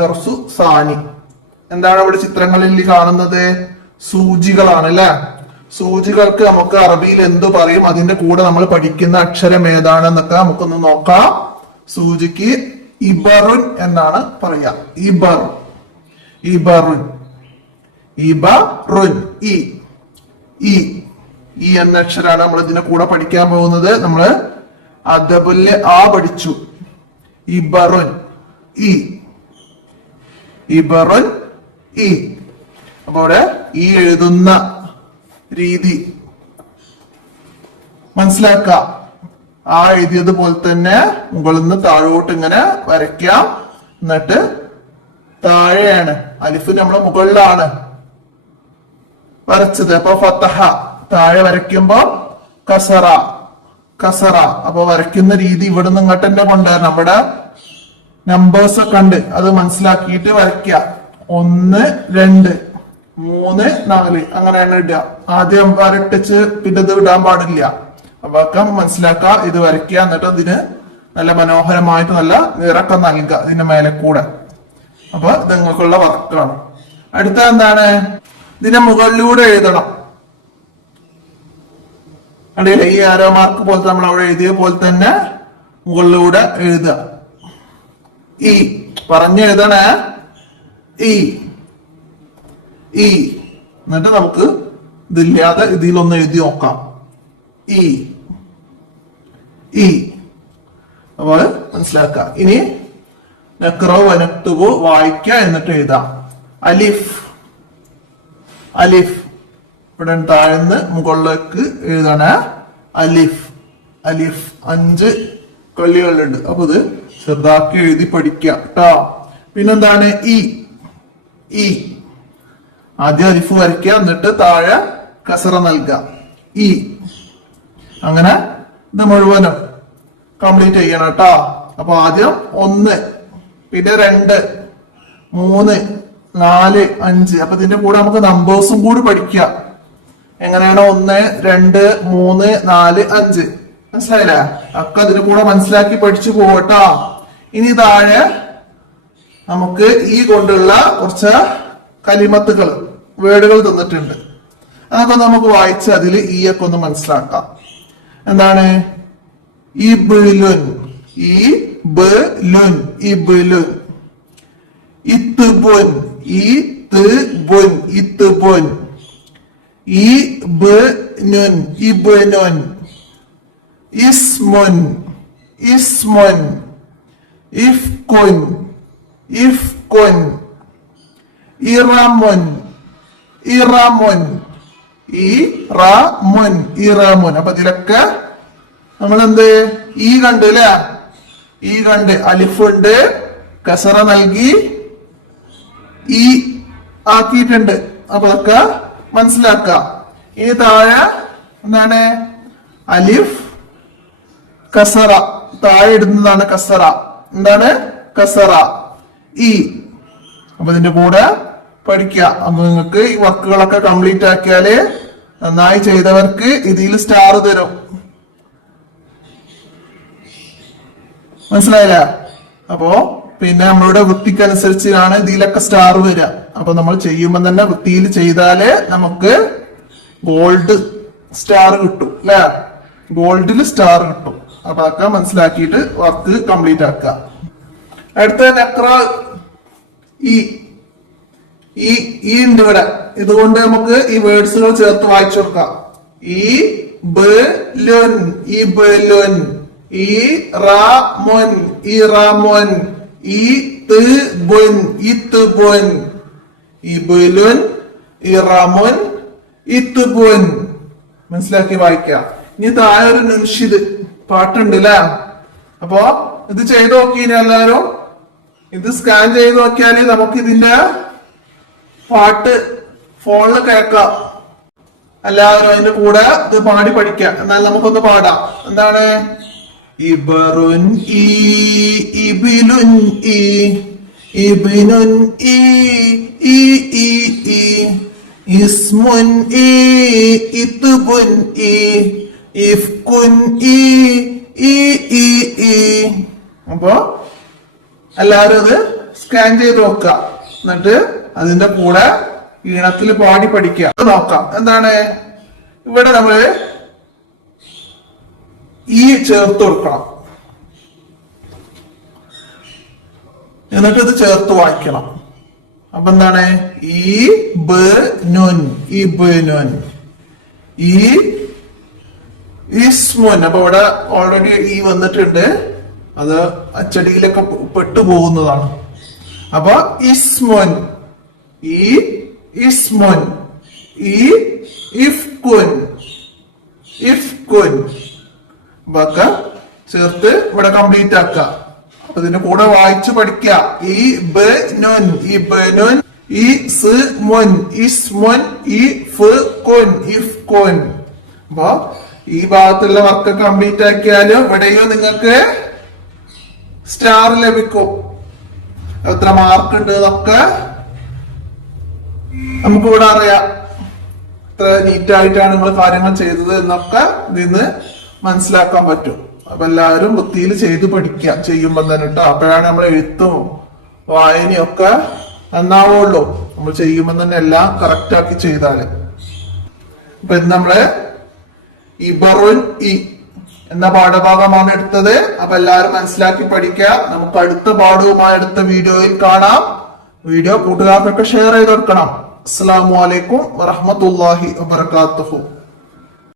അദ്ദർസു സാനി. എന്താണ് ഇവിടെ ചിത്രങ്ങളിൽ കാണുന്നത്? സൂചികളാണ് അല്ലെ. സൂചികൾക്ക് നമുക്ക് അറബിയിൽ എന്തു പറയും? അതിന്റെ കൂടെ നമ്മൾ പഠിക്കുന്ന അക്ഷരം ഏതാണെന്നൊക്കെ നമുക്കൊന്ന് നോക്കാം. സൂചിക്ക് ഇബറുൻ എന്നാണ് പറയാ. ഇബറുൻ, ഇബറുൻ, ഇബറുൻ. ഇ ഇ ഈ എന്ന അക്ഷരാണ് നമ്മൾ ഇതിന്റെ കൂടെ പഠിക്കാൻ പോകുന്നത്. നമ്മള് അദബില് ആ പഠിച്ചു. ഇബറുൻ, ഇ, ഇബറുൻ, ഇ. അപ്പൊ അവിടെ ഈ എഴുതുന്ന രീതി മനസ്സിലാക്കാം. ആ എഴുതിയത് പോലെ തന്നെ മുകളിൽ നിന്ന് താഴോട്ട് ഇങ്ങനെ വരയ്ക്കാം. എന്നിട്ട് താഴെയാണ് അലിഫ് നമ്മൾ മുകളിലാണ് വരച്ചത്. അപ്പൊ ഫത്തഹ താഴെ വരയ്ക്കുമ്പോ കസറ, കസറ. അപ്പൊ വരയ്ക്കുന്ന രീതി ഇവിടെ നിന്ന് ഇങ്ങോട്ട് തന്നെ കൊണ്ടുവരണം. നമ്മുടെ നമ്പേഴ്സ് ഒക്കെ ഉണ്ട്, അത് മനസ്സിലാക്കിയിട്ട് വരയ്ക്കുക. 1 2 3 4 അങ്ങനെയാണ് ഇടുക. ആദ്യം വരട്ടിച്ച് പിന്നെ ഇത് ഇടാൻ പാടില്ല. അപ്പൊ മനസ്സിലാക്കുക, ഇത് വരയ്ക്കുക. എന്നിട്ട് ഇതിന് നല്ല മനോഹരമായിട്ട് നല്ല നിറക്കം നൽകുക ഇതിന്റെ മേലെ കൂടെ. അപ്പൊ ഇത് നിങ്ങൾക്കുള്ള വർക്കാണ്. അടുത്ത എന്താണ്? ഇതിന്റെ മുകളിലൂടെ എഴുതണം. അടിയിലെ ഈ ആരോ മാർക്ക് പോലത്തെ നമ്മൾ അവിടെ എഴുതിയ പോലെ തന്നെ മുകളിലൂടെ എഴുതുക. ഈ പറഞ്ഞെഴുതണേ. ഈ ഈ എന്നിട്ട് നമുക്ക് ഇതില്ലാതെ ഇതിലൊന്ന് എഴുതി നോക്കാം. ഈ ഈ അപ്പൊ മനസ്സിലാക്കുക. ഇനി നക്റഉ വനക്തുബു വായിക്കുക എന്നിട്ട് എഴുതാം. അലിഫ്, അലിഫ്. ഇവിടെ താഴ്ന്ന് മുകളിലേക്ക് എഴുതണേ. അലിഫ്, അലിഫ്. 5 കള്ളികളുണ്ട്. അപ്പൊ ഇത് ചെറുതാക്കി എഴുതി പഠിക്കുക കേട്ടോ. പിന്നെന്താണ്? ഈ ഈ ആദ്യം അലിഫ് വരയ്ക്കുക, എന്നിട്ട് താഴെ കസറ നൽകുക. ഈ അങ്ങനെ ഇത് മുഴുവനും കംപ്ലീറ്റ് ചെയ്യണം കേട്ടോ. അപ്പൊ ആദ്യം 1, പിന്നെ 2, 3, 4, 5. അപ്പൊ ഇതിന്റെ കൂടെ നമുക്ക് നമ്പേഴ്സും കൂടി പഠിക്കുക. എങ്ങനെയാണ്? 1 2 3 4 5. മനസ്സിലായില്ലേ? ഒക്കെ അതിന്റെ കൂടെ മനസ്സിലാക്കി പഠിച്ചു പോകട്ടോ. ഇനി താഴെ നമുക്ക് ഈ കൊണ്ടുള്ള കുറച്ച് കലിമത്തുകൾ, വേർഡുകൾ തന്നിട്ടുണ്ട്. അതൊക്കെ നമുക്ക് വായിച്ച് അതിൽ ഈ ഒക്കെ ഒന്ന് മനസ്സിലാക്കാം. എന്താണ്? ഇബ്ലുൻ, ഇബ്ലുൻ, ഇബ്ലുൻ. ഇത്ബുൻ, ഇത്ബുൻ, ഇത്ബുൻ. ഇബ്നുൻ, ഇബ്നുൻ. ഇസ്മുൻ, ഇസ്മുൻ. ഇഫ്കുൻ, ഇഫ്കുൻ. ഇറമുൻ, ഇറമുൻ. ഇറമുൻ, ഇറമുൻ. അപ്പൊ ഇതിലൊക്കെ നമ്മൾ എന്ത് ഈ കണ്ട് അല്ലെ? ഈ കണ്ട് അലിഫുണ്ട്, കസറ നൽകി ഈ ആക്കിയിട്ടുണ്ട്. അപ്പൊ അതൊക്കെ മനസ്സിലാക്കുക. ഇനി താഴെ എന്താണ്? അലിഫ് കസറ. താഴെ ഇടുന്നതാണ് കസറ. എന്താണ്? കസറ. ഈ. അപ്പൊ ഇതിന്റെ കൂടെ പഠിക്കുക. അപ്പൊ നിങ്ങൾക്ക് ഈ വർക്കുകളൊക്കെ കംപ്ലീറ്റ് ആക്കിയാല് നന്നായി ചെയ്തവർക്ക് ഇതിൽ സ്റ്റാർ തരും. മനസ്സിലായില്ല? അപ്പോ പിന്നെ നമ്മളുടെ വൃത്തിക്കനുസരിച്ചാണ് ഇതിലൊക്കെ സ്റ്റാർ വരിക. അപ്പൊ നമ്മൾ ചെയ്യുമ്പോൾ തന്നെ വൃത്തിയിൽ ചെയ്താലേ നമുക്ക് ഗോൾഡ് സ്റ്റാർ കിട്ടും അല്ലെ? ഗോൾഡിൽ സ്റ്റാർ കിട്ടും. അപ്പൊ അതൊക്കെ മനസ്സിലാക്കിയിട്ട് വർക്ക് കംപ്ലീറ്റ് ആക്കുക. അടുത്ത നക്റ. ഈ ഉണ്ട് ഇവിടെ. ഇതുകൊണ്ട് നമുക്ക് ഈ വേർഡ്സുകൾ ചേർത്ത് വായിച്ചു കൊടുക്കാം. ഈ ബലുൻ, ഈ ബലുൻ. ഈ റാമുൻ, ഈ റാമുൻ. ഈ തിബുൻ, ഈ തിബുൻ. ഈ ബലുൻ, ഈ റാമുൻ, ഈ തിബുൻ. മനസ്സിലാക്കി വായിക്കാം. ഇനി താഴെ ഒരു നിൻഷിദ് പാട്ടുണ്ട് അല്ലെ? അപ്പോ ഇത് ചെയ്ത് നോക്കിയില്ല എല്ലാവരും? ഇത് സ്കാൻ ചെയ്ത് നോക്കിയാല് നമുക്ക് ഇതിന്റെ പാട്ട് ഫോണിൽ കേൾക്കാം. എല്ലാവരും അതിന്റെ കൂടെ ഇത് പാടി പഠിക്കാം. എന്നാൽ നമുക്കൊന്ന് പാടാം. എന്താണ്? ഇബറുൻ, ഈ ഇബിലുൻ, ഈ ഇബ്നുൻ, ഈ ഇസ്മുൻ, ഈ ഇത്ബുൻ, ഈ ഇഫ്കുൻ, ഈ. അപ്പോ എല്ലാവരും അത് സ്കാൻ ചെയ്ത് നോക്കുക. എന്നിട്ട് അതിന്റെ കൂടെ ഈണത്തിൽ പാടി പഠിക്കുക. നോക്കാം എന്താണ് ഇവിടെ നമ്മള് ഈ ചേർത്ത് കൊടുക്കണം. എന്നിട്ട് ഇത് ചേർത്ത് വായിക്കണം. അപ്പൊ എന്താണ് ഈ ബ നുൻ, ഈ ബ നുൻ, ഈ ഇസ്മുൻ. അപ്പൊ ഇവിടെ ഓൾറെഡി ഈ വന്നിട്ടുണ്ട്, അത് അച്ചടിയിലൊക്കെ പെട്ടുപോകുന്നതാണ്. അപ്പൊ ഇസ്മുൻ, ഈ ഇസ്മുൻ, ഈ ഇഫ്കുൻ, ഇഫ്കുൻ ഒക്കെ ചേർത്ത് ഇവിടെ കംപ്ലീറ്റ് ആക്കുക. അതിന്റെ കൂടെ വായിച്ച് പഠിക്കുക. ഈ ബ നുൻ, ഈ ബ നുൻ, ഈ സ് മുൻ, ഇസ്മുൻ, ഈ ഫ് കുൻ, ഇഫ്കുൻ. അപ്പൊ ഈ ഭാഗത്തുള്ള വർക്ക് കംപ്ലീറ്റ് ആക്കിയാലും ഇവിടെയോ നിങ്ങൾക്ക് സ്റ്റാർ ലഭിക്കും. എത്ര മാർക്ക് ഉണ്ട് എന്നൊക്കെ നമുക്ക് ഇവിടെ അറിയാം. എത്ര നീറ്റായിട്ടാണ് നിങ്ങൾ കാര്യങ്ങൾ ചെയ്തത് എന്നൊക്കെ ഇതിന്ന് മനസ്സിലാക്കാൻ പറ്റും. അപ്പൊ എല്ലാവരും വൃത്തിയിൽ ചെയ്ത് പഠിക്കുക ചെയ്യുമ്പോൾ തന്നെ കേട്ടോ. അപ്പോഴാണ് നമ്മൾ എഴുത്തും വായനയും ഒക്കെ നന്നാവുള്ളൂ. നമ്മൾ ചെയ്യുമ്പോൾ തന്നെ എല്ലാം കറക്റ്റ് ആക്കി ചെയ്താല്. അപ്പൊ ഇത് നമ്മള് ഇബറുൻ ഇ എന്ന പാഠഭാഗമാണ് എടുത്തത്. അപ്പൊ എല്ലാവരും മനസ്സിലാക്കി പഠിക്കുക. നമുക്ക് അടുത്ത പാഠവുമായി അടുത്ത വീഡിയോയിൽ കാണാം. വീഡിയോ കൂട്ടുകാർക്കൊക്കെ ഷെയർ ചെയ്ത് കൊടുക്കണം. അസ്സലാമു അലൈക്കും വറഹ്മത്തുള്ളാഹി വബറകാതുഹു.